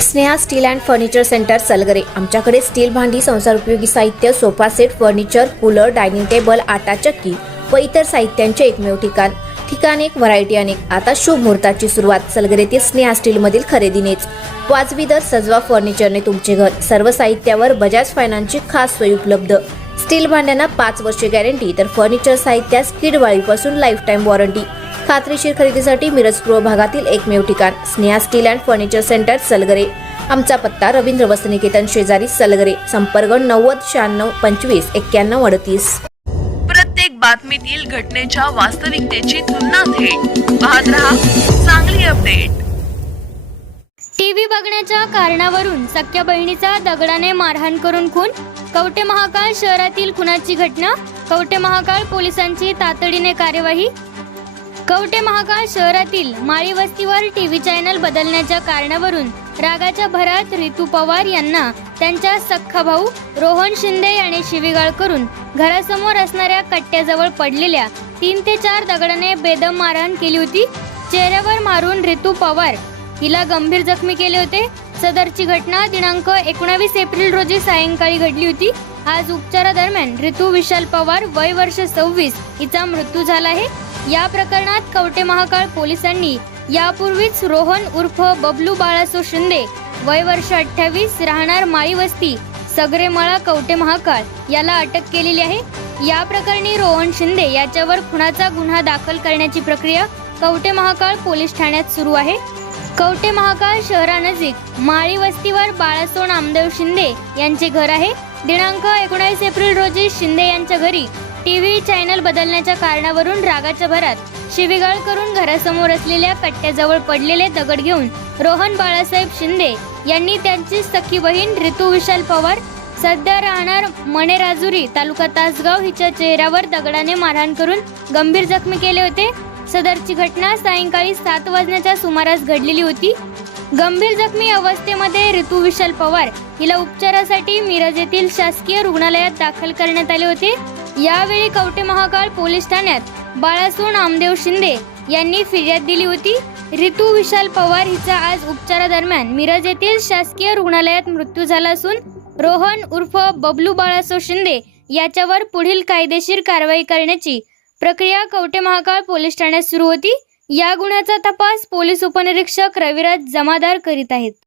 Sneha steel and furniture centre Salgare. आमच्याकडे steel भांडी, संसार उपयोगी साहित्य, sofa set, furniture, cooler, dining table, आटा चक्की व इतर साहित्यांचे एकमेव ठिकाण एक, व्हरायटी अनेक। आता शुभ मुहूर्ताची सुरुवात सलगरेतील स्नेहा स्टील मधील खरेदीनेच। वाजवी दर, सजवा फर्निचरने तुमचे घर। सर्व साहित्यावर बजाज फायनान्सची खास सोय उपलब्ध। स्टील भांड्यांना 5 वर्षे गॅरंटी, तर फर्निचर साहित्यास किडवाळीपासून लाईफ टाईम वॉरंटी। खात्रीशीर खरेदीसाठी मिरज पूर्व भागातील एकमेव ठिकाण Sneha steel and furniture centre Salgare. आमचा पत्ता रवींद्र वसनिकेतन शेजारी सलगरे। संपर्क 90 96 25 91 38। प्रत्येक बातमीतील घटनेच्या वास्तविकतेची तुलना थेट पाहत रहा चांगली अपडेट। टीव्ही बघण्याच्या कारणावरून सख्या बहिणीचा दगडाने मारहाण करून खून। कवठे महाकाळ शहरातील खुनाची घटना। कवठे महाकाळ पोलिसांची तातडीने कार्यवाही। कवठे महाकाळ शहरातील माळी वस्तीवर टीव्ही चॅनल बदलण्याच्या कारणावरून रागाच्या भरात रितू पवार यांना त्यांचा सख्खा भाऊ रोहन शिंदे याने शिवीगाळ करून घरासमोर असणाऱ्या कट्ट्याजवळ पडलेल्या 3 ते 4 दगडाने बेदम मारहाण केली होती। चेहऱ्यावर मारून रितू पवार हिला गंभीर जखमी केले होते। सदरची घटना दिनांक 19 एप्रिल रोजी सायंकाळी घडली होती। आज उपचारादरम्यान रितू विशाल पवार वय वर्ष 26 हिचा मृत्यू झाला आहे। या प्रकरणात कवठे महाकाळ पोलिसांनी यापूर्वीच रोहन उर्फ बबलू बाळासो शिंदे वय वर्ष 28 राहणार माळी वस्ती सगरेमळा कवठे महाकाळ याला अटक केलेली आहे। या प्रकरणी रोहन शिंदे याच्यावर खुनाचा गुन्हा दाखल करण्याची प्रक्रिया कवठे महाकाळ पोलीस ठाण्यात सुरू आहे। कवठे महाकाळ शहरानजीक माळी वस्तीवर बाळासो नामदेव शिंदे यांचे घर आहे। दिनांक 19 एप्रिल रोजी शिंदे यांच्या घरी टीव्ही चॅनल बदलण्याच्या कारणावरून रागाच्या भरात शिवीगाळ करून घरासमोर असलेल्या कट्ट्याजवळ पडलेले दगड घेऊन रोहन बाळासाहेब शिंदे यांनी त्यांची सख्खी बहीण रितू विशाल पवार सध्या राहणार मणेराजुरी तालुका तासगाव हिच्या चेहऱ्यावर दगडाने मारहाण करून गंभीर जखमी केले होते। सदरची घटना सायंकाळी 7 वाजण्याच्या सुमारास घडलेली होती। गंभीर जखमी अवस्थेमध्ये रितू विशाल पवार हिला उपचारासाठी मिरज येथील शासकीय रुग्णालयात दाखल करण्यात आले होते। यावेळी कवठे महाकाळ पोलीस ठाण्यात बाळासो नामदेव शिंदे यांनी फिर्याद दिली होती। रितू विशाल पवार हिचा आज उपचारादरम्यान मिरज येथील शासकीय रुग्णालयात मृत्यू झाला असून रोहन उर्फ बबलू बाळासो शिंदे याच्यावर पुढील कायदेशीर कारवाई करण्याची प्रक्रिया कवठे महाकाळ पोलीस ठाण्यात सुरू होती। या गुन्ह्याचा तपास पोलीस उपनिरीक्षक रविराज जमादार करीत आहेत।